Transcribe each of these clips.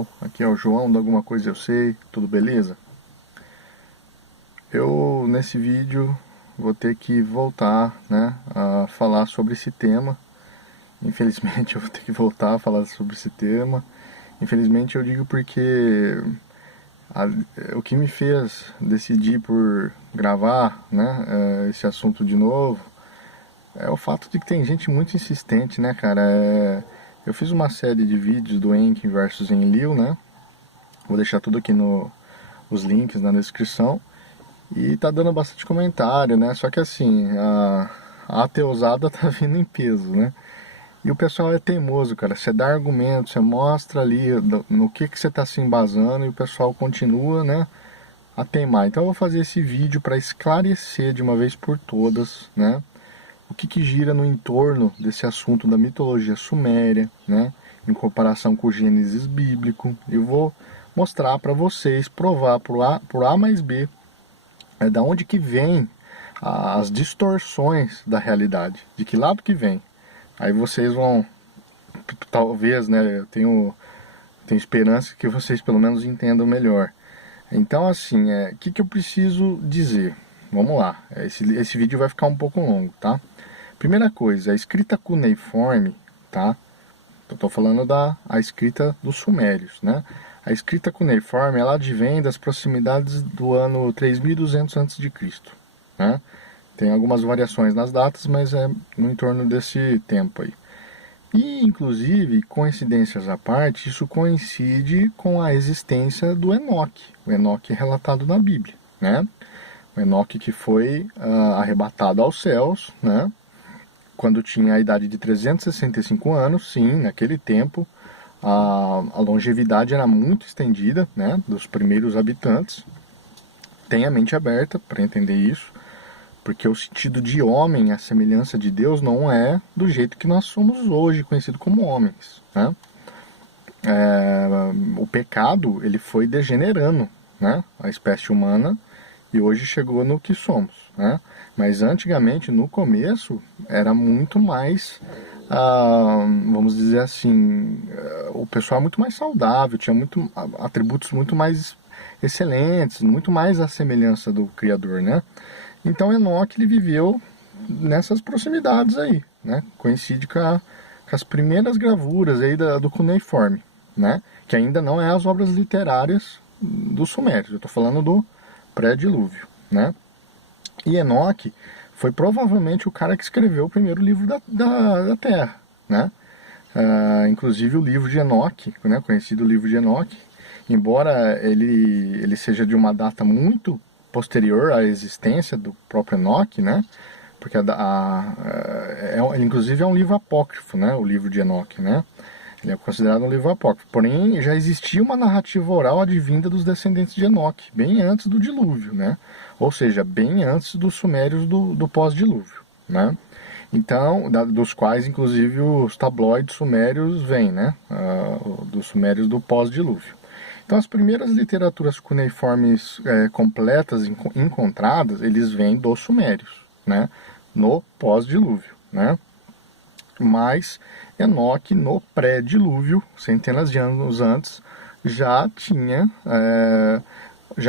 pessoal, aqui é o João do Alguma Coisa Eu Sei, tudo beleza? Eu nesse vídeo vou ter que voltar, né, a falar sobre esse tema. Infelizmente eu vou ter que voltar a falar sobre esse tema. Infelizmente eu digo porque a, o que me fez decidir por gravar, né, esse assunto de novo é o fato de que tem gente muito insistente, né, cara? Eu fiz uma série de vídeos do Enki versus Enlil, né? Vou deixar tudo aqui no os links na descrição. E tá dando bastante comentário, né? Só que assim, a ateusada tá vindo em peso, né? E o pessoal é teimoso, cara. Você dá argumento, você mostra ali no que você tá se embasando e o pessoal continua, né, a teimar. Então eu vou fazer esse vídeo para esclarecer de uma vez por todas, né, o que gira no entorno desse assunto da mitologia suméria, né, em comparação com o Gênesis bíblico. Eu vou mostrar para vocês, provar por A mais B, da onde que vem as distorções da realidade, de que lado que vem. Aí vocês vão, talvez, né, eu tenho esperança que vocês pelo menos entendam melhor. Então assim, o que eu preciso dizer? Vamos lá, esse vídeo vai ficar um pouco longo, tá? Primeira coisa, a escrita cuneiforme, tá? Eu estou falando a escrita dos sumérios, né? A escrita cuneiforme, ela advém das proximidades do ano 3200 a.C., né? Tem algumas variações nas datas, mas é no entorno desse tempo aí. E, inclusive, coincidências à parte, isso coincide com a existência do Enoque, o Enoque relatado na Bíblia, né? O Enoque que foi arrebatado aos céus, né? Quando tinha a idade de 365 anos, sim, naquele tempo, a longevidade era muito estendida, né, dos primeiros habitantes. Tenha a mente aberta para entender isso, porque o sentido de homem, a semelhança de Deus, não é do jeito que nós somos hoje, conhecido como homens, né? O pecado, ele foi degenerando, né, a espécie humana, e hoje chegou no que somos, né? Mas antigamente, no começo, era muito mais, vamos dizer assim, o pessoal muito mais saudável, tinha atributos muito mais excelentes, muito mais à semelhança do Criador, né? Então Enoque, ele viveu nessas proximidades aí, né? Coincide com as primeiras gravuras aí do cuneiforme, né? Que ainda não é as obras literárias dos sumérios, eu estou falando do pré-dilúvio, né? E Enoque foi provavelmente o cara que escreveu o primeiro livro da Terra, né? Inclusive o livro de Enoque, né? Conhecido livro de Enoque, embora ele seja de uma data muito posterior à existência do próprio Enoque, né? Porque inclusive é um livro apócrifo, né? O livro de Enoque, né? Ele é considerado um livro apócrifo. Porém, já existia uma narrativa oral advinda dos descendentes de Enoque, bem antes do dilúvio, né? Ou seja, bem antes dos sumérios do pós-dilúvio, né? Então, dos quais, inclusive, os tabloides sumérios vêm, né? Dos sumérios do pós-dilúvio. Então, as primeiras literaturas cuneiformes completas encontradas, eles vêm dos sumérios, né? No pós-dilúvio, né? Mas Enoque, no pré-dilúvio, centenas de anos antes, já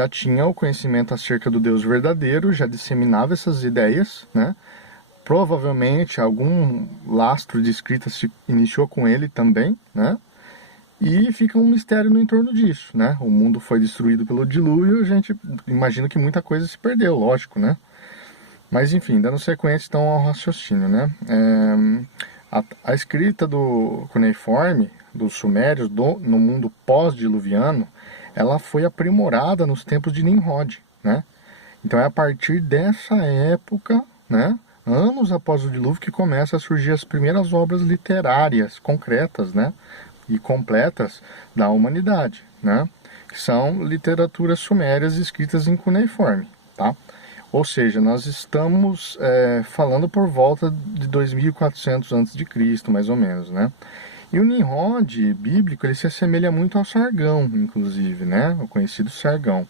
tinha o conhecimento acerca do Deus verdadeiro, já disseminava essas ideias, né? Provavelmente algum lastro de escrita se iniciou com ele também, né? E fica um mistério no entorno disso, né? O mundo foi destruído pelo dilúvio, a gente imagina que muita coisa se perdeu, lógico, né? Mas enfim, dando sequência então ao raciocínio, né? A escrita do cuneiforme, dos sumérios, no mundo pós-diluviano, ela foi aprimorada nos tempos de Nimrod, né? Então é a partir dessa época, né, anos após o dilúvio, que começam a surgir as primeiras obras literárias concretas, né, e completas da humanidade, né? Que são literaturas sumérias escritas em cuneiforme, tá? Ou seja, nós estamos falando por volta de 2400 a.C., mais ou menos, né? E o Nimrod bíblico, ele se assemelha muito ao Sargão, inclusive, né? O conhecido Sargão.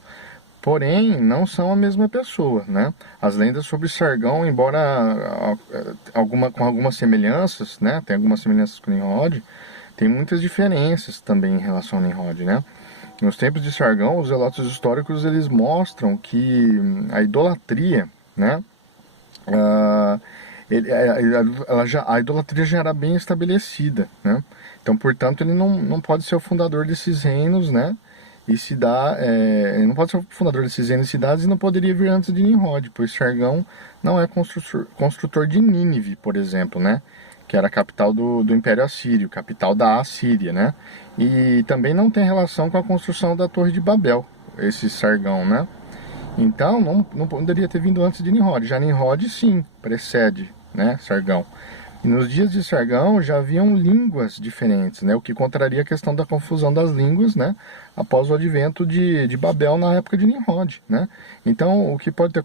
Porém, não são a mesma pessoa, né? As lendas sobre Sargão, embora com algumas semelhanças, né? Tem algumas semelhanças com Nimrod, tem muitas diferenças também em relação a Nimrod, né? Nos tempos de Sargão, os relatos históricos eles mostram que a idolatria, né? Ah, a idolatria já era bem estabelecida, né? Então, portanto, ele não pode ser o fundador desses reinos, né? E se dá, ele não pode ser o fundador desses reinos e cidades e não poderia vir antes de Nimrod, pois Sargão não é construtor de Nínive, por exemplo, né? Que era a capital do Império Assírio, capital da Assíria, né? E também não tem relação com a construção da Torre de Babel, esse Sargão, né? Então, não poderia ter vindo antes de Nimrod. Já Nimrod, sim, precede, né, Sargão. E nos dias de Sargão já haviam línguas diferentes, né, o que contraria a questão da confusão das línguas, né, após o advento de Babel na época de Nimrod, né. Então, o que pode ter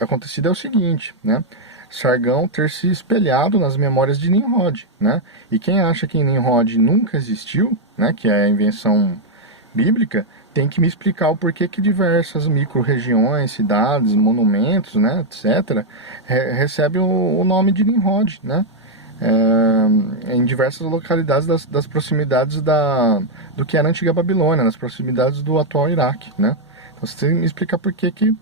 acontecido é o seguinte, né, Sargão ter se espelhado nas memórias de Nimrod, né, e quem acha que Nimrod nunca existiu, né, que é a invenção bíblica, tem que me explicar o porquê que diversas micro-regiões, cidades, monumentos, né, etc., recebem o nome de Nimrod, né, em diversas localidades das proximidades do que era a antiga Babilônia, nas proximidades do atual Iraque, né. Então você tem que me explicar por que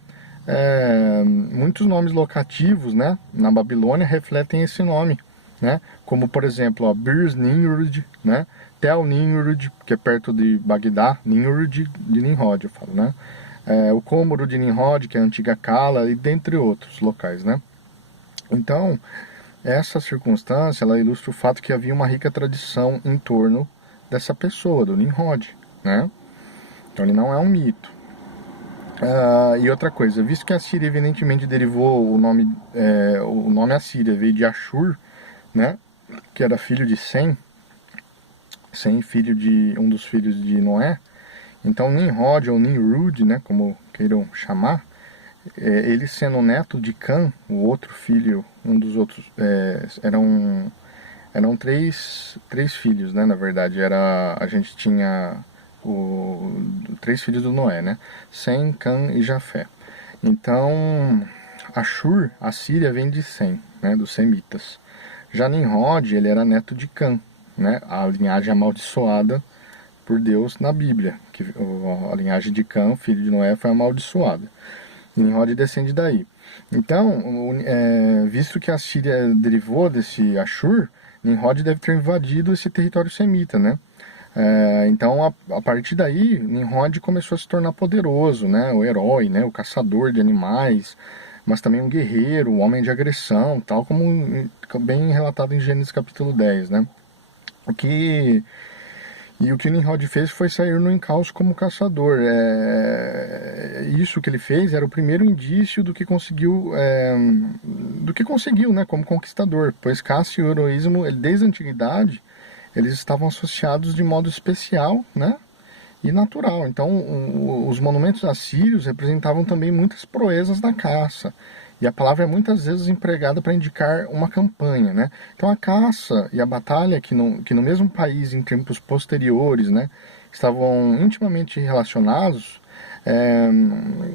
muitos nomes locativos, né, na Babilônia refletem esse nome, né, como por exemplo, ó, Birs Nimrod, né, Tel Nimrod, que é perto de Bagdá, Nimrod de Nimrod, eu falo, né? O Cômoro de Nimrod, que é a antiga Cala, e dentre outros locais, né? Então, essa circunstância, ela ilustra o fato que havia uma rica tradição em torno dessa pessoa, do Nimrod, né? Então, ele não é um mito. E outra coisa, visto que a Síria evidentemente derivou o nome Assíria veio de Ashur, né? Que era filho de Sem, filho de um dos filhos de Noé. Então Nimrod ou Nimrud, né, como queiram chamar, ele sendo neto de Cã, o outro filho, um dos outros, eram três filhos, né, na verdade, a gente tinha três filhos do Noé, né, Sem, Cã e Jafé. Então, Ashur, a Síria vem de Sem, né, dos semitas. Já Nimrod, ele era neto de Cã, né, a linhagem amaldiçoada por Deus na Bíblia, que a linhagem de Cã, filho de Noé, foi amaldiçoada. Nimrod descende daí. Então, visto que a Síria derivou desse Ashur, Nimrod deve ter invadido esse território semita, né? Então, a partir daí, Nimrod começou a se tornar poderoso, né? O herói, né? O caçador de animais, mas também um guerreiro, um homem de agressão, tal como bem relatado em Gênesis capítulo 10, né? O que o Nimrod fez foi sair no encalço como caçador. Isso que ele fez era o primeiro indício do que conseguiu, né, como conquistador, pois caça e heroísmo, desde a antiguidade, eles estavam associados de modo especial, né, e natural. Então, os monumentos assírios representavam também muitas proezas da caça. E a palavra é muitas vezes empregada para indicar uma campanha, né? Então a caça e a batalha, que no mesmo país, em tempos posteriores, né, estavam intimamente relacionados,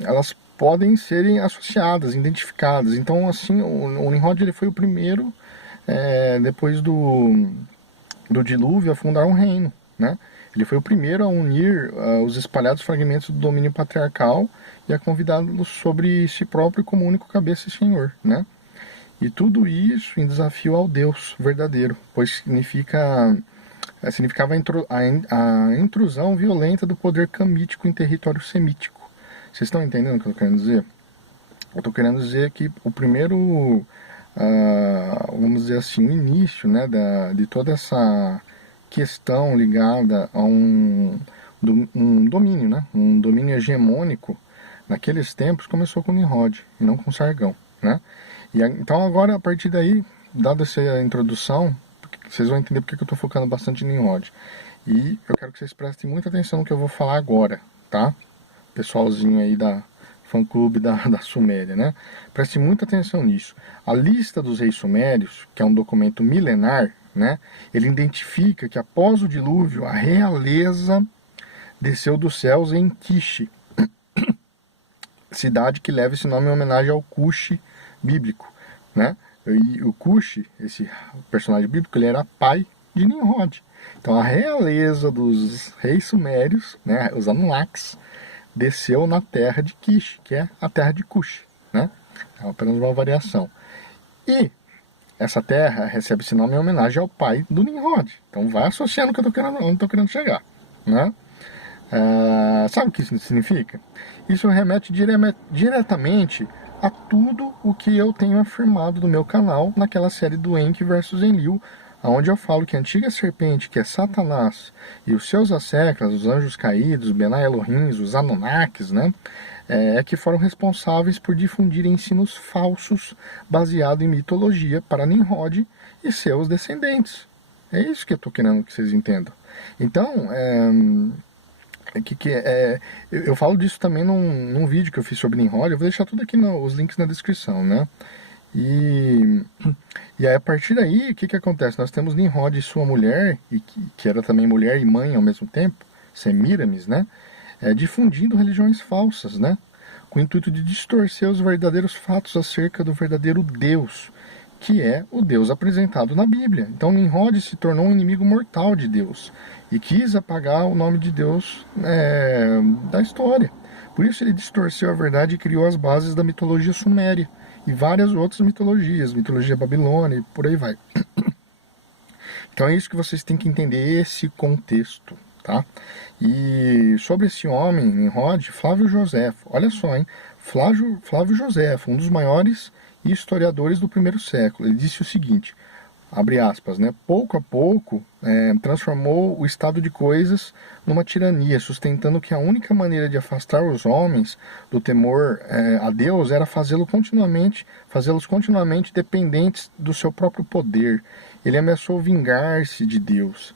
elas podem serem associadas, identificadas. Então, assim, o Nimrod ele foi o primeiro, depois do dilúvio, a fundar um reino, né? Ele foi o primeiro a unir os espalhados fragmentos do domínio patriarcal e a convidá-los sobre si próprio como único cabeça e senhor, né? E tudo isso em desafio ao Deus verdadeiro, pois significava a intrusão violenta do poder camítico em território semítico. Vocês estão entendendo o que eu estou querendo dizer? Eu estou querendo dizer que o primeiro, vamos dizer assim, o início, né, de toda essa questão ligada a um domínio, né? Um domínio hegemônico naqueles tempos começou com Nimrod e não com Sargão, né? Então agora, a partir daí, dada essa introdução, vocês vão entender porque que eu estou focando bastante em Nimrod. E eu quero que vocês prestem muita atenção no que eu vou falar agora, tá? Pessoalzinho aí da fã-clube da Suméria, né? Preste muita atenção nisso. A lista dos reis sumérios, que é um documento milenar, né? Ele identifica que após o dilúvio, a realeza desceu dos céus em Kish, cidade que leva esse nome em homenagem ao Cush bíblico, né? E o Cush, esse personagem bíblico, ele era pai de Nimrod. Então a realeza dos reis sumérios, né, os Anunnakis, desceu na terra de Kish, que é a terra de Cush, né? É apenas uma variação. E essa terra recebe esse nome em homenagem ao pai do Nimrod. Então vai associando o que eu estou querendo chegar, né? Sabe o que isso significa? Isso remete diretamente a tudo o que eu tenho afirmado no meu canal naquela série do Enki versus Enlil, onde eu falo que a antiga serpente, que é Satanás, e os seus asseclas, os anjos caídos, Benai Elohim, os Anunnakis, né, que foram responsáveis por difundir ensinos falsos baseados em mitologia para Nimrod e seus descendentes. É isso que eu estou querendo que vocês entendam. Então, eu falo disso também num vídeo que eu fiz sobre Nimrod. Eu vou deixar tudo aqui os links na descrição, né? E aí, a partir daí, o que acontece? Nós temos Nimrod e sua mulher, que era também mulher e mãe ao mesmo tempo, Semiramis, né? Difundindo religiões falsas, né? Com o intuito de distorcer os verdadeiros fatos acerca do verdadeiro Deus, que é o Deus apresentado na Bíblia. Então Nimrod se tornou um inimigo mortal de Deus e quis apagar o nome de Deus da história. Por isso ele distorceu a verdade e criou as bases da mitologia suméria e várias outras mitologias, mitologia babilônia e por aí vai. Então é isso que vocês têm que entender, esse contexto, tá? E sobre esse homem, Nimrod, Flávio Joséfo, olha só, hein? Flávio Joséfo, um dos maiores historiadores do primeiro século, ele disse o seguinte, abre aspas, né? Pouco a pouco transformou o estado de coisas numa tirania, sustentando que a única maneira de afastar os homens do temor a Deus era fazê-los continuamente dependentes do seu próprio poder. Ele ameaçou vingar-se de Deus,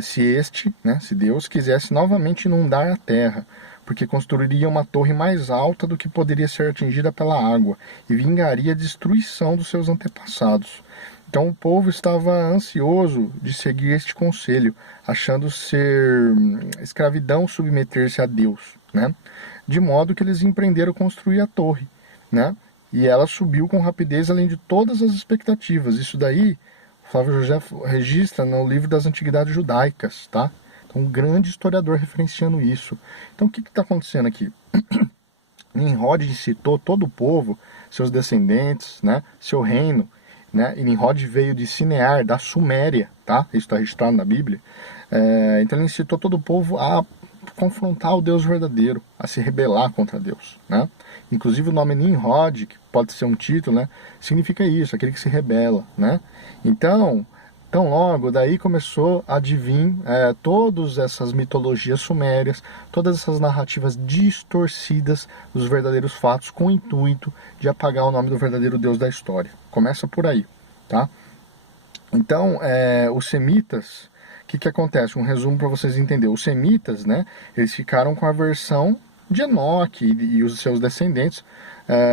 se Deus quisesse novamente inundar a terra, porque construiria uma torre mais alta do que poderia ser atingida pela água e vingaria a destruição dos seus antepassados. Então o povo estava ansioso de seguir este conselho, achando ser escravidão submeter-se a Deus, né? De modo que eles empreenderam construir a torre, né? E ela subiu com rapidez além de todas as expectativas. Isso daí, Flávio José registra no livro das Antiguidades Judaicas, tá? Então, um grande historiador referenciando isso. Então o que está acontecendo aqui? Nimrod incitou todo o povo, seus descendentes, né? Seu reino, né? E Nimrod veio de Sinear, da Suméria, tá? Isso está registrado na Bíblia. Então ele incitou todo o povo a confrontar o Deus verdadeiro, a se rebelar contra Deus, né? Inclusive o nome Nimrod, que pode ser um título, né? Significa isso, aquele que se rebela, né? Então, tão logo daí começou a advir todas essas mitologias sumérias, todas essas narrativas distorcidas dos verdadeiros fatos com o intuito de apagar o nome do verdadeiro Deus da história. Começa por aí, tá? Então, os semitas, o que acontece? Um resumo para vocês entenderem. Os semitas, né, eles ficaram com a versão de Enoque e os seus descendentes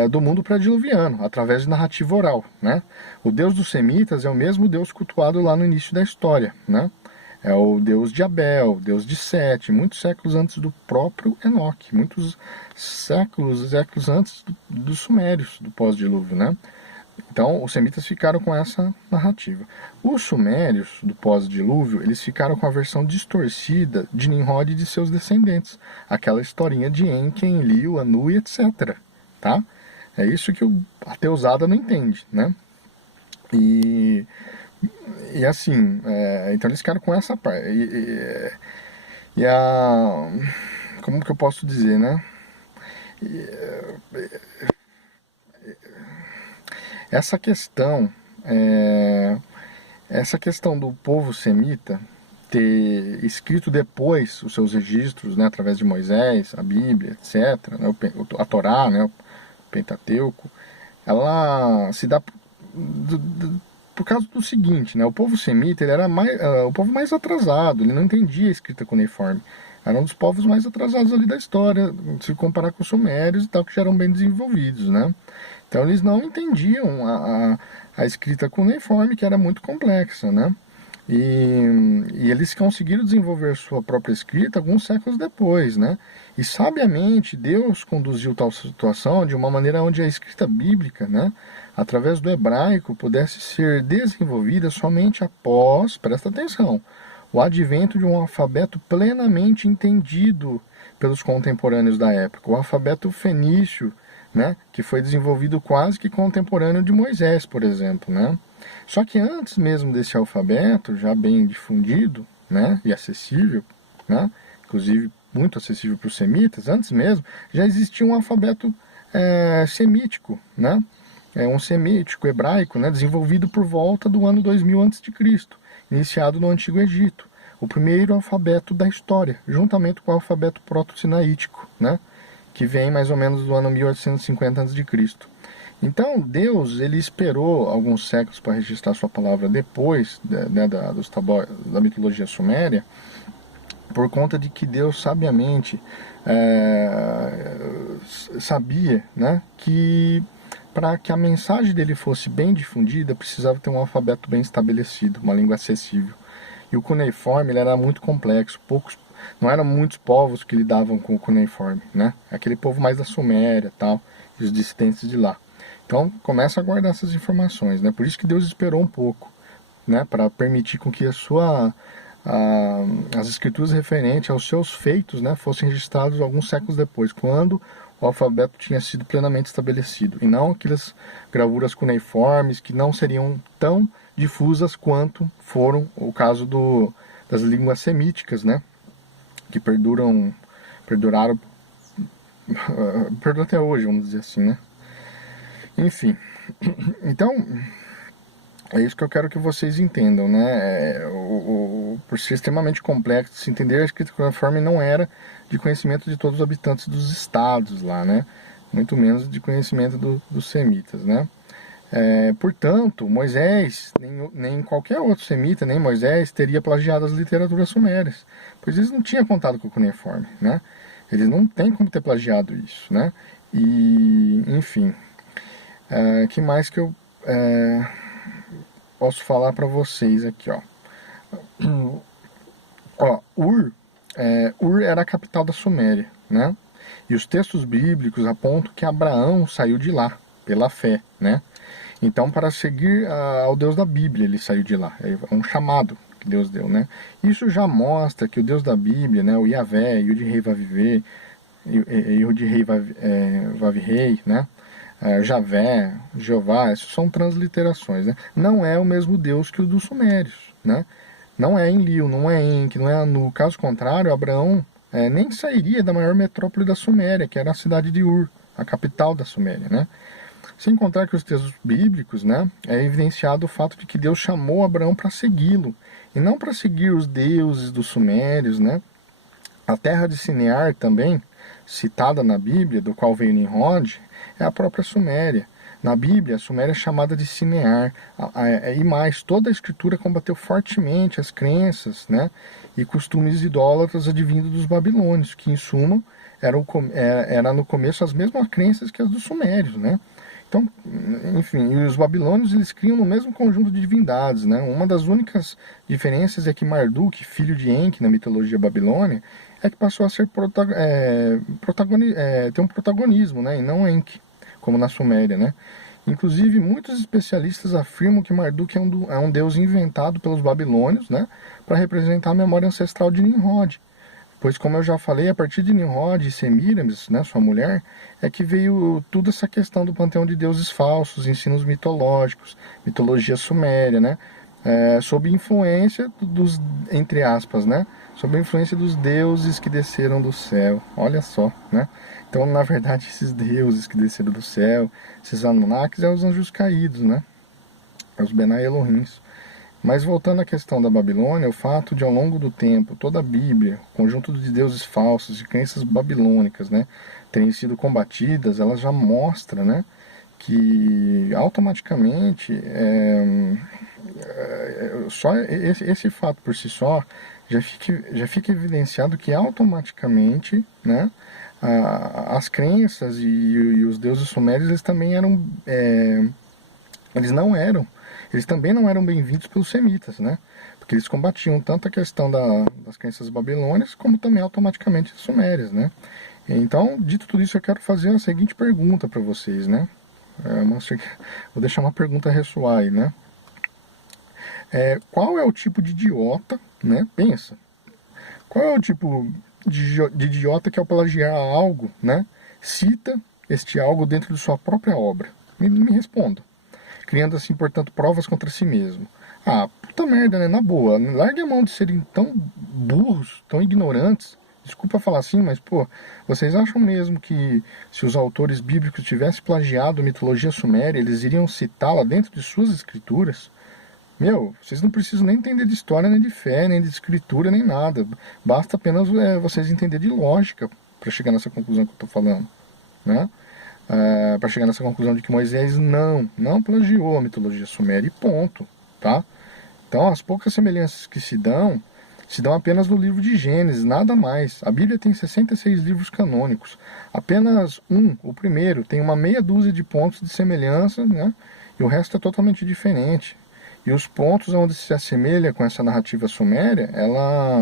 do mundo pré-diluviano, através de narrativa oral, né? O Deus dos semitas é o mesmo Deus cultuado lá no início da história, né? É o Deus de Abel, Deus de Sete, muitos séculos antes do próprio Enoque, muitos séculos antes dos sumérios, do pós-dilúvio, né? Então, os semitas ficaram com essa narrativa. Os sumérios, do pós-dilúvio, eles ficaram com a versão distorcida de Nimrod e de seus descendentes. Aquela historinha de Enki, Enlil, Anu e etc. Tá? É isso que a teusada não entende, né? E assim, então eles ficaram com essa parte. Como que eu posso dizer, né? Essa questão do povo semita ter escrito depois os seus registros, né, através de Moisés, a Bíblia, etc., né, a Torá, né, o Pentateuco, ela se dá por causa do seguinte, né, o povo semita ele era o povo mais atrasado, ele não entendia a escrita cuneiforme. Era um dos povos mais atrasados ali da história, se comparar com os sumérios e tal, que já eram bem desenvolvidos, né? Então eles não entendiam a escrita cuneiforme, que era muito complexa, né? E eles conseguiram desenvolver sua própria escrita alguns séculos depois, né? E sabiamente Deus conduziu tal situação de uma maneira onde a escrita bíblica, né, através do hebraico, pudesse ser desenvolvida somente após, presta atenção, o advento de um alfabeto plenamente entendido pelos contemporâneos da época, o alfabeto fenício, né, que foi desenvolvido quase que contemporâneo de Moisés, por exemplo, né? Só que antes mesmo desse alfabeto, já bem difundido, né, e acessível, né, inclusive muito acessível para os semitas, antes mesmo já existia um alfabeto semítico, né, um semítico hebraico, né, desenvolvido por volta do ano 2000 a.C., iniciado no Antigo Egito, o primeiro alfabeto da história, juntamente com o alfabeto proto-sinaítico, né, que vem mais ou menos do ano 1850 a.C. Então, Deus ele esperou alguns séculos para registrar sua palavra depois, né, da mitologia suméria, por conta de que Deus sabiamente sabia, né, que para que a mensagem dele fosse bem difundida, precisava ter um alfabeto bem estabelecido, uma língua acessível. E o cuneiforme ele era muito complexo, não eram muitos povos que lidavam com o cuneiforme, né? Aquele povo mais da Suméria, tal, e os dissidentes de lá. Então, começa a guardar essas informações, né? Por isso que Deus esperou um pouco, né, para permitir com que as escrituras referentes aos seus feitos, né, fossem registradas alguns séculos depois, quando o alfabeto tinha sido plenamente estabelecido, e não aquelas gravuras cuneiformes que não seriam tão difusas quanto foram o caso das línguas semíticas, né, que perduram até hoje, vamos dizer assim, né. Enfim, então é isso que eu quero que vocês entendam, né? Por ser extremamente complexo, se entender a escrita cuneiforme não era de conhecimento de todos os habitantes dos estados lá, né? Muito menos de conhecimento dos semitas, né? Portanto, Moisés, nem qualquer outro semita, nem Moisés, teria plagiado as literaturas sumérias, pois eles não tinham contato com o cuneiforme, né? Eles não têm como ter plagiado isso, né? E, enfim, que mais que eu posso falar para vocês aqui, ó. Ur era a capital da Suméria, né? E os textos bíblicos apontam que Abraão saiu de lá pela fé, né? Então, para seguir ao Deus da Bíblia, ele saiu de lá. É um chamado que Deus deu, né? Isso já mostra que o Deus da Bíblia, né, o Yahvé, Yud-Rei Vav-Vê, Yud-Rei Vav-Rei, né? Javé, Jeová, isso são transliterações, né? Não é o mesmo Deus que o dos sumérios, né? Não é Enlil, não é Enki, não é Anu. Caso contrário, Abraão nem sairia da maior metrópole da Suméria, que era a cidade de Ur, a capital da Suméria, né? Sem contar que os textos bíblicos, né, é evidenciado o fato de que Deus chamou Abraão para segui-lo, e não para seguir os deuses dos sumérios, né? A terra de Sinear também, citada na Bíblia, do qual veio Nimrod, é a própria Suméria. Na Bíblia, a Suméria é chamada de Sinear. E mais, toda a escritura combateu fortemente as crenças, né, e costumes idólatras advindos dos babilônios, que, em suma, era no começo as mesmas crenças que as dos sumérios, né? Então, enfim, e os babilônios eles criam no mesmo conjunto de divindades, né? Uma das únicas diferenças é que Marduk, filho de Enki na mitologia babilônia, é que passou a ser ter um protagonismo, né? E não Enki, como na Suméria, né? Inclusive, muitos especialistas afirmam que Marduk é um deus inventado pelos babilônios, né? Para representar a memória ancestral de Nimrod. Pois, como eu já falei, a partir de Nimrod e Semiramis, né, sua mulher, é que veio toda essa questão do panteão de deuses falsos, ensinos mitológicos, mitologia suméria, né, sob influência entre aspas, né, sob a influência dos deuses que desceram do céu. Olha só, né? Então, na verdade, esses deuses que desceram do céu, esses Anunnakis, são os anjos caídos, né, os Benai Elohims. Mas voltando à questão da Babilônia, o fato de ao longo do tempo toda a Bíblia, conjunto de deuses falsos e crenças babilônicas, né, terem sido combatidas, ela já mostra, né, que automaticamente só esse fato por si só já fica evidenciado que automaticamente, né, as crenças e os deuses sumérios eles também eram eles também não eram bem-vindos pelos semitas, né? Porque eles combatiam tanto a questão das crenças babilônicas, como também automaticamente as sumérias, né? Então, dito tudo isso, eu quero fazer a seguinte pergunta para vocês, né? Vou deixar uma pergunta ressoar aí, né? qual é o tipo de idiota, né? Pensa. Qual é o tipo de idiota que ao plagiar algo, né? Cita este algo dentro de sua própria obra? Me responda. Criando assim, portanto, provas contra si mesmo. Ah, puta merda, né? Na boa, largue a mão de serem tão burros, tão ignorantes. Desculpa falar assim, mas, pô, vocês acham mesmo que se os autores bíblicos tivessem plagiado a mitologia suméria, eles iriam citá-la dentro de suas escrituras? Meu, vocês não precisam nem entender de história, nem de fé, nem de escritura, nem nada. Basta apenas vocês entenderem de lógica para chegar nessa conclusão que eu estou falando, né? Para chegar nessa conclusão de que Moisés não plagiou a mitologia suméria e ponto, tá? Então, as poucas semelhanças que se dão apenas no livro de Gênesis, nada mais. A Bíblia tem 66 livros canônicos. Apenas o primeiro, tem uma meia dúzia de pontos de semelhança, né? E o resto é totalmente diferente. E os pontos onde se assemelha com essa narrativa suméria, ela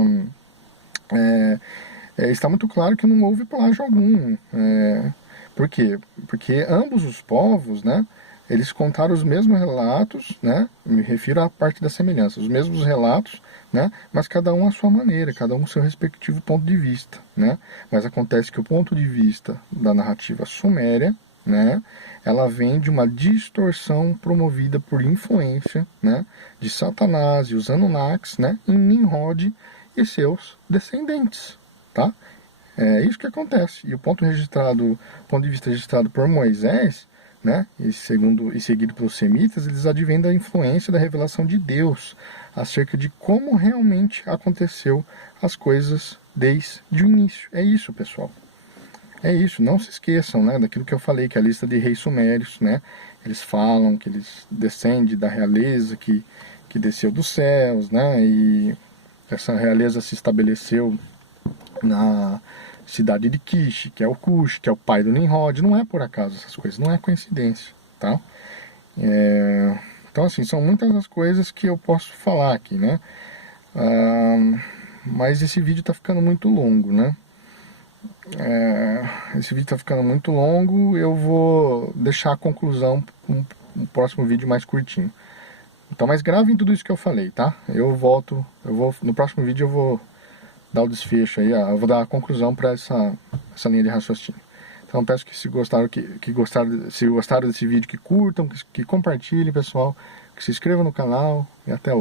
está muito claro que não houve plágio algum. Por quê? Porque ambos os povos, né, eles contaram os mesmos relatos, né, me refiro à parte da semelhança, os mesmos relatos, né, mas cada um à sua maneira, cada um com seu respectivo ponto de vista, né. Mas acontece que o ponto de vista da narrativa suméria, né, ela vem de uma distorção promovida por influência, né, de Satanás e os Anunnakis, né, em Nimrod e seus descendentes, tá? É isso que acontece. E o ponto de vista registrado por Moisés, né, e seguido pelos semitas, eles advêm da influência da revelação de Deus acerca de como realmente aconteceu as coisas desde o início. É isso, pessoal. É isso, não se esqueçam, né, daquilo que eu falei, que a lista de reis sumérios, né, eles falam que eles descendem da realeza que desceu dos céus, né, e essa realeza se estabeleceu na cidade de Kish, que é o Cush, que é o pai do Nimrod. Não é por acaso essas coisas, não é coincidência, tá? Então, assim, são muitas as coisas que eu posso falar aqui, né? Mas esse vídeo tá ficando muito longo, né? Esse vídeo tá ficando muito longo, eu vou deixar a conclusão para um próximo vídeo mais curtinho. Então, mas gravem tudo isso que eu falei, tá? No próximo vídeo eu vou dar o desfecho aí, eu vou dar a conclusão para essa linha de raciocínio. Então peço que se gostaram desse vídeo, que curtam, que compartilhem, pessoal, que se inscrevam no canal e até logo.